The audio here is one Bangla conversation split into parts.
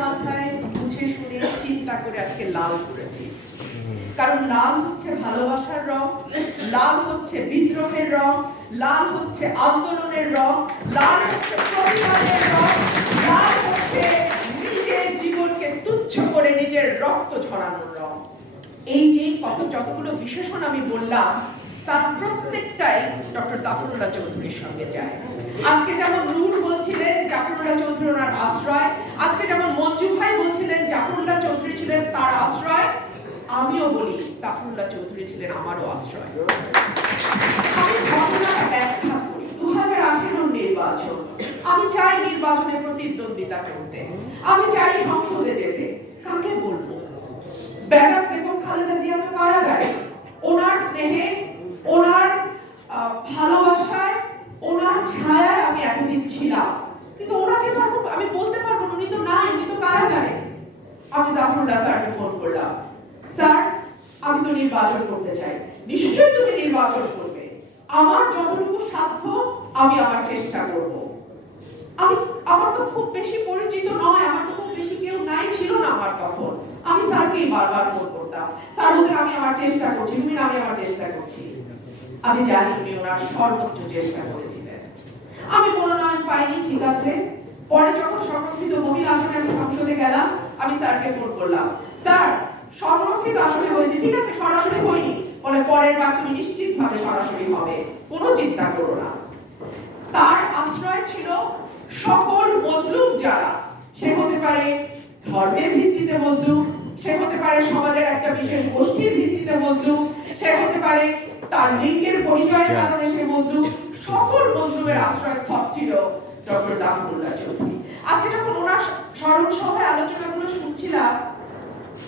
মাথায় বুঝে শুনে চিন্তা করে আজকে লাল করেছি। কারণ লাল হচ্ছে ভালোবাসার রং লাল হচ্ছে বিদ্রোহের রং লাল হচ্ছে আন্দোলনের রং লাল হচ্ছে প্রতিবাদের রং লাল হচ্ছে নিজের জীবনকে তুচ্ছ করে নিজের রক্ত ঝরানোর রং। এই যে কত যতগুলো বিশেষণ আমি বললাম তার প্রত্যেকটাই ডক্টর জাফরুল্লাহ চৌধুরীর সঙ্গে যায়। আজকে যেমন নূর বলছিলেন জাফরুল্লাহ চৌধুরী ওনার আশ্রয়, আজকে যেমন মঞ্জু ভাই বলছিলেন জাফরুল্লাহ চৌধুরী ছিলেন তার আশ্রয়, আমিও বলি জাফরুল্লাহ চৌধুরী ছিলেন আমারও আশ্রয়। আমি আমি চাই নির্বাচনে প্রতিদ্বন্দ্বিতা করতে। আমি চাই সংসদে যেতে। কাকে বলব? বেগম বেগম খালেদা জিয়া তো কারাগারে ওনার স্নেহে ওনার আহ, ভালোবাসায় ওনার ছায়ায় আমি এতদিন ছিলাম কিন্তু ওনাকে তো আমি বলতে পারব উনি তো নাই, উনি তো কারাগারে আমি জাফরুল্লাহ স্যারকে ফোন করলাম। স্যার, আমি তো নির্বাচন করতে চাই। নিশ্চয়ই তুমি নির্বাচন করবে। আমার যতটুকু সাধ্য, আমি আমার চেষ্টা করব। আমি, আমার তো খুব বেশি পরিচিত নয়, আমার তো খুব বেশি কেউ নাই, ছিল না আমার তখন। আমি স্যারকেই বারবার ফোন করতাম। স্যার বলতেন, আমি আমার চেষ্টা করছি। তুমি আমি আমার চেষ্টা করছি। আমি জানি উনি ওনার সর্বোচ্চ চেষ্টা করেছিলেন আমি মনোনয়ন পাইনি, ঠিক আছে। পরে যখন সংরক্ষিত মহিলা আসনে আমি সংসদে গেলাম, আমি স্যারকে ফোন করলাম। স্যার, সংরক্ষিত আসনে হয়েছে, ঠিক আছে, সরাসরি হয়নি। বলে পরের বার তুমি নিশ্চিত ভাবে সরাসরি হবে। কোনো চিন্তা করো না। তার আশ্রয় ছিল সকল মজলুম যারা। সে হতে পারে ধর্মের ভিত্তিতে মজলুম, সে হতে পারে সমাজের একটা বিশেষ গোষ্ঠীর ভিত্তিতে মজলুম, সে হতে পারে তার লিঙ্গের পরিচয়ের কারণে সে মজলুম সকল মজলুমের আশ্রয়স্থল ছিল ডক্টর জাফরুল্লাহ চৌধুরী। আজকে যখন ওনার স্মরণ সভায় আলোচনাগুলো শুনছিলাম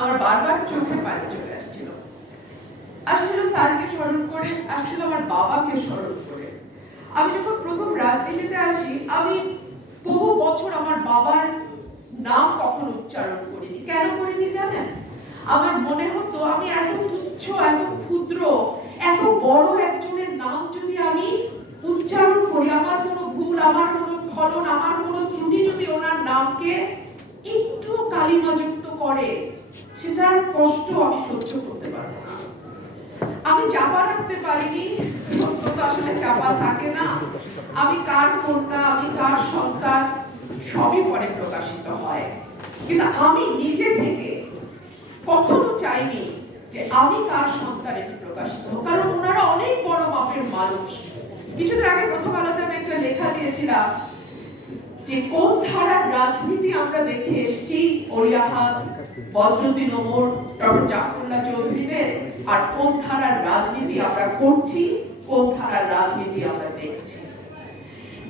আমার বারবার চোখে পানি চলে আসছিল। আসছিল স্যারকে স্মরণ করে আসছিল আমার বাবাকে স্মরণ করে। আমি যখন প্রথম রাজনীতিতে আসি আমি বহু বছর আমার বাবার নাম কখনো উচ্চারণ করিনি। কেন করিনি জানেন? আমার মনে হতো আমি এত তুচ্ছ, এত ক্ষুদ্র, এত বড় একজনের নাম যদি আমি উচ্চারণ করি, আমার কোনো ভুল, আমার কোনো স্খলন আমার কোনো ত্রুটি যদি ওনার নামকে একটু কালিমাযুক্ত করে, সেটার কষ্ট আমি সহ্য করতে পারব না। আমি চাপা রাখতে পারিনি সত্য তো আসলে চাপা থাকে না। আমি কার কন্যা, আমি কার সন্তান, সবই পরে প্রকাশিত হয়। কিন্তু আমি নিজে থেকে কখনো চাইনি যে আমি কার সন্তান এটি প্রকাশিত হোক। কারণ ওনারা অনেক বড় মাপের মানুষ। কিছুদিন আগে প্রথম আলোতে আমি একটা লেখা দিয়েছিলাম যে, কোন ধারার রাজনীতি আমরা দেখে এসেছি? অলিয়াহাত বদরুদ্দিন ওমর, ডক্টর জাফরুল্লাহ চৌধুরীদের। আর কোন ধারার রাজনীতি আমরা করছি? কোন ধারার রাজনীতি আমরা দেখছি?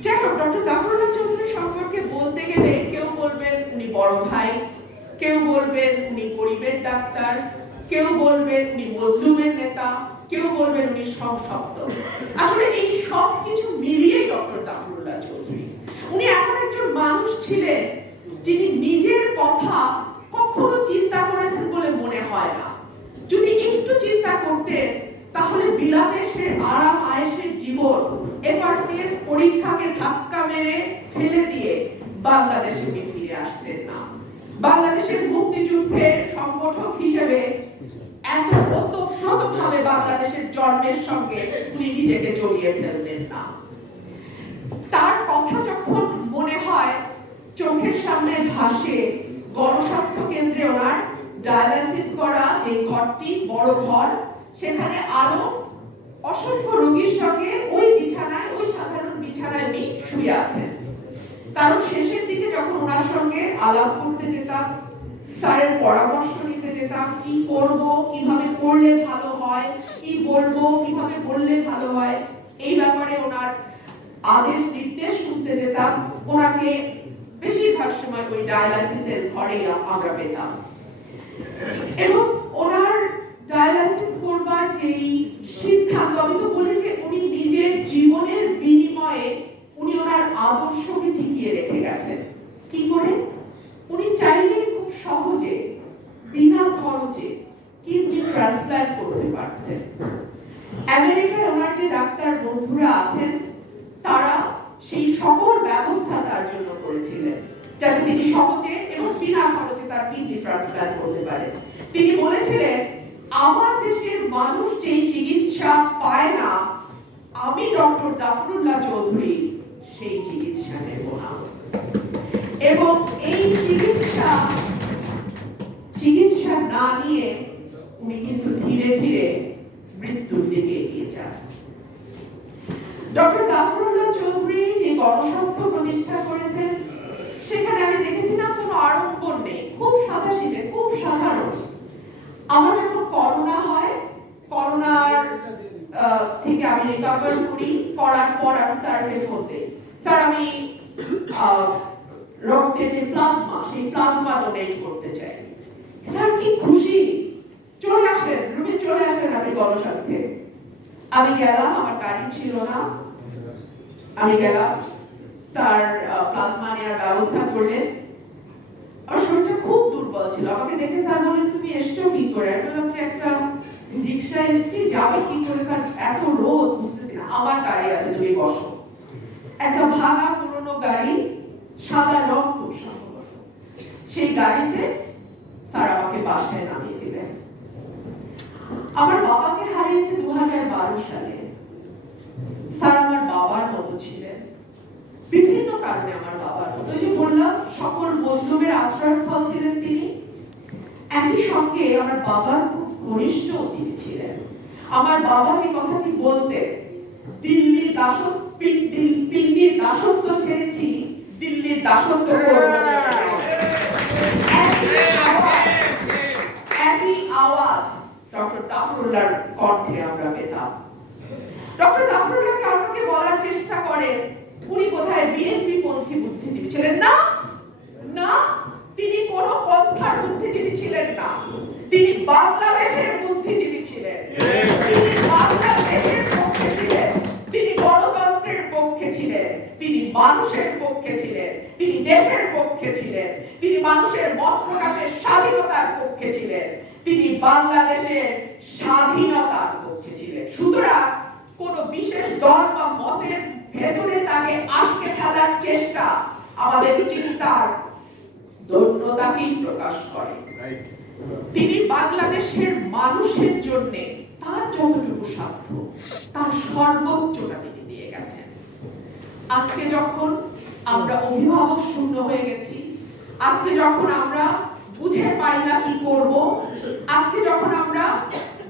যাই হোক, ডক্টর জাফরুল্লাহ চৌধুরী সম্পর্কে বলতে গেলে কেউ বলবেন উনি বড় ভাই। কেউ বলবেন উনি গরিবের ডাক্তার, কেউ বলবেন উনি মজলুমের নেতা, কেউ বলবেন উনি সংসপ্ত। আসলে এই সব কিছু মিলিয়ে ডক্টর জাফরুল্লাহ চৌধুরী। উনি এমন একজন মানুষ ছিলেন যিনি নিজের কথা কখনো চিন্তা করেছেন বলে মনে হয় না। যদি একটু চিন্তা করতেন, তাহলে বিলাদেশের আরাম আয়েসের জীবন এফআরসিএস পরীক্ষাকে ধাক্কা মেরে ফেলে দিয়ে বাংলাদেশে ফিরে আসতেন না। বাংলাদেশের মুক্তিযুদ্ধের সংগঠক হিসেবে এত ওতপ্রোতভাবে বাংলাদেশের জন্মের সঙ্গে উনি নিজেকে জড়িয়ে ফেলতেন না। তার কথা যখন মনে হয়, চোখের সামনে ভাসে গণস্বাস্থ্য কেন্দ্রে ওনার ডায়ালাইসিস করা যে ঘরটি, বড় ঘর, সেখানে আরও অসংখ্য রোগীর সঙ্গে ওই বিছানায়, ওই সাধারণ বিছানায় উনি শুয়ে আছেন। কারণ শেষের দিকে যখন ওনার সঙ্গে আলাপ করতে যেতাম, স্যারের পরামর্শ নিতে যেতাম, কি করব, কীভাবে করলে ভালো হয়, কি বলব, কীভাবে বললে ভালো হয়, এই ব্যাপারে ওনার আদেশ, নির্দেশ শুনতে যেতাম। ওনাকে বেশিরভাগ সময় ওই ডায়ালাইসিসের ঘরেই আমরা পেতাম। এবং ওনার ডায়ালাইসিস করবার যেই সিদ্ধান্ত, আমি তো বলি যে উনি নিজের জীবনের বিনিময়ে উনি ওনার আদর্শকে টিকিয়ে রেখে গেছেন কি করে উনি চাইলে খুব সহজে বিনা খরচে কিডনি ট্রান্সপ্ল্যান্ট করতে পারতেন আমেরিকায় ওনার যে ডাক্তার বন্ধুরা আছেন তারা সেই সকল ব্যবস্থা তার জন্য করেছিলেন, যাতে তিনি সহজে এবং বিনা খরচে তার কিডনি ট্রান্সপ্লান্ট করতে পারেন। তিনি বলেছিলেন, আমার দেশের মানুষ যেই চিকিৎসা পায় না, আমি ডক্টর জাফরুল্লাহ চৌধুরী সেই চিকিৎসা নেব না। এবং এই চিকিৎসা চিকিৎসা না নিয়ে উনি কিন্তু ধীরে ধীরে মৃত্যুর দিকে এগিয়ে যান। ডক্টর জাফরুল্লাহ চৌধুরী যে গণস্বাস্থ্য প্রতিষ্ঠা করেছেন, সেখানে আমি দেখেছিলাম কোনো আড়ম্বর নেই। খুব সাদা সিধে খুব সাধারণ। আমার যখন করোনা হয়, করোনার থেকে আমি রিকভার করি, করার পর আমি স্যারকে ফোন স্যার, আমি রক্তের যে প্লাজমা, সেই প্লাজমা ডোনেট করতে চাই। স্যার, কি খুশি। চলে আসেন, রুমে চলে আসেন আমি গণস্বাস্থ্যে। আমি গেলাম, আমার গাড়ি ছিল না। আমি গেলাম। স্যার প্লাজমা নেওয়ার ব্যবস্থা করলেন। আমার শরীরটা খুব দুর্বল ছিল। আমাকে দেখে স্যার বললেন, তুমি এসছো কি করে? আমি বললাম যে, একটা রিক্সা এসেছি, যাব কি করে? স্যার, এত রোদ, বুঝতেছি না। আমার গাড়ি আছে, তুমি বসো। একটা ভাঙা পুরনো গাড়ি, সাদা রং সম্ভবত। সেই গাড়িতে স্যার আমাকে বাসায় নামিয়ে দিলেন। আমার হারিয়েছে দু সালে। স্যার আমার বাবার মতো ছিলেন। বিভিন্ন কারণে আমার বাবার মতো। যে বললাম, সকল মজলুমের আশ্রয়স্থল ছিলেন তিনি। একই সঙ্গে আমার বাবার খুব ঘনিষ্ঠ তিনি ছিলেন। আমার বাবা যে কথাটি বলতেন, দিল্লির দাসত্ব দিল্লির দাসত্ব ছেড়েছি, দিল্লির দাসত্ব একই আওয়াজ ডক্টর জাফরুল্লাহর কণ্ঠে আমরা পেতাম। ডক্টর জাফরুল্লাহকে আমাকে বলার চেষ্টা করে উনি কোথায় বিএনপি পন্থী বুদ্ধিজীবী ছিলেন না? না, তিনি কোন পন্থার বুদ্ধিজীবী ছিলেন না। তিনি বাংলাদেশের বুদ্ধিজীবী ছিলেন। মানুষের পক্ষে ছিলেন। তিনি দেশের পক্ষে ছিলেন। তিনি মানুষের মত প্রকাশের স্বাধীনতার পক্ষে ছিলেন। তিনি বাংলাদেশের স্বাধীনতার পক্ষে ছিলেন। সুতরাং কোন বিশেষ দল বা মতের ভেতরে তাকে আটকে ফেলার চেষ্টা আমাদের চিন্তার ধন্যতাকেই প্রকাশ করে। তিনি বাংলাদেশের মানুষের জন্য তার যতটুকু সাধ্য তার সর্বোচ্চটা আজকে যখন আমরা অভিভাবক শূন্য হয়ে গেছি, আজকে যখন আমরা বুঝে পাই না কি করব, আজকে যখন আমরা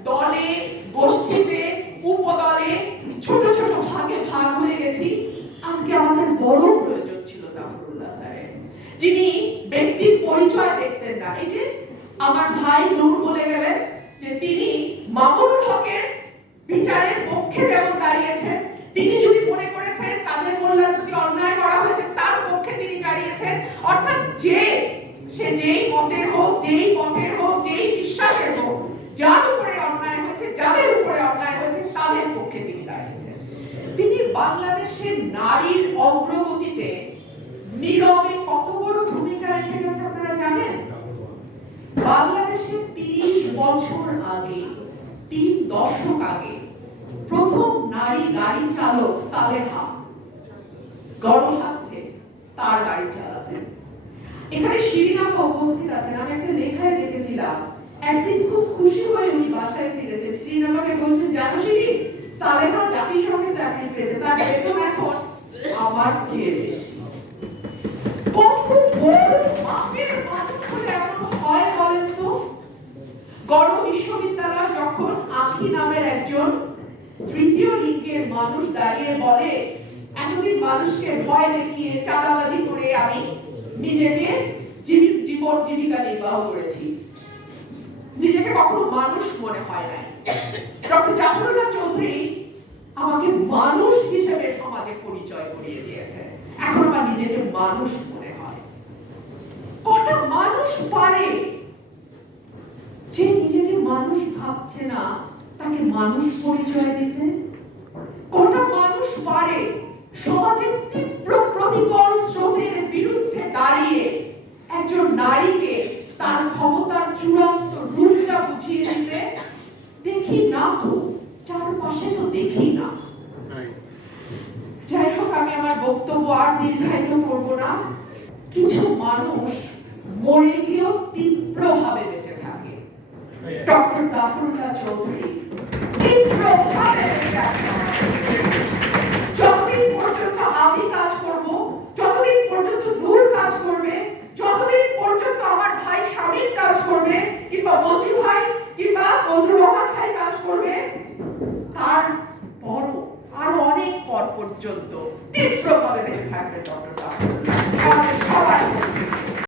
দলে, গোষ্ঠীতে, উপদলে, ছোট ছোট ভাগে ভাগ হয়ে গেছি, আজকে আমাদের বড় প্রয়োজন ছিল জাফরুল্লাহ স্যারের, যিনি ব্যক্তির পরিচয় দেখতেন না। এই যে আমার ভাই নূর বলে গেলেন যে তিনি মামুনুল হকের বিচারের পক্ষে যেমন দাঁড়িয়েছেন, তিনি যদি মনে করেছেন কাদের মোল্লার প্রতি অন্যায় করা হয়েছে, তার পক্ষে তিনি দাঁড়িয়েছেন। অর্থাৎ যে, সে যেই মতের হোক, যেই পথের হোক, যেই বিশ্বাসের হোক, যার উপরে অন্যায় হয়েছে, যাদের উপরে অন্যায় হয়েছে, তাদের পক্ষে তিনি দাঁড়িয়েছেন। তিনি বাংলাদেশের নারীর অগ্রগতিতে নীরবে কত বড় ভূমিকা রেখে গেছে, আপনারা জানেন? বাংলাদেশে তিরিশ বছর আগে, তিন দশক আগে গাড়ি চালক সালেহা গণস্বাস্থ্যে তার গাড়ি চালাতেন। এখানে শিরিন উপস্থিত আছেন। আমি একটা লেখায় দেখেছিলাম। একদিন খুব খুশি হয়ে উনি বাসায় ফিরেছে শিরিন আমাকে বলছেন, জানো শিরিন, সালেহা জাতিসংঘে চাকরি পেয়েছে। তার বেতন এখন আমার চেয়ে বেশি। কত বিশ্ববিদ্যালয় যখন আখি নামের একজন তৃতীয় লিঙ্গের মানুষ দাঁড়িয়ে বলে, এতদিন মানুষকে ভয় দেখিয়ে চাঁদাবাজি করে আমি নিজেকে জীবন জীবিকা নির্বাহ করেছি। নিজেকে কখনো মানুষ মনে হয় নাই। ডক্টর জাফরুল্লাহ চৌধুরী আমাকে মানুষ হিসেবে সমাজে পরিচয় করিয়ে দিয়েছে। এখন আমার নিজেকে মানুষ মনে হয়। কটা মানুষ পারে যে নিজেকে মানুষ ভাবছে না? তাকে মানুষ পরিচয় দিতে? কটা মানুষ পারে সমাজের তীব্র প্রতিকূল স্রোতের বিরুদ্ধে দাঁড়িয়ে একজন নারীকে তার ক্ষমতার চূড়ান্ত রূপটা বুঝিয়ে দিতে? দেখি না তো চারপাশে তো দেখি না। যাই হোক আমি আমার বক্তব্য আর দীর্ঘায়িত করব না। কিছু মানুষ মরে গিয়েও তীব্রভাবে বেঁচে Doctors are who are children. your prohibit that.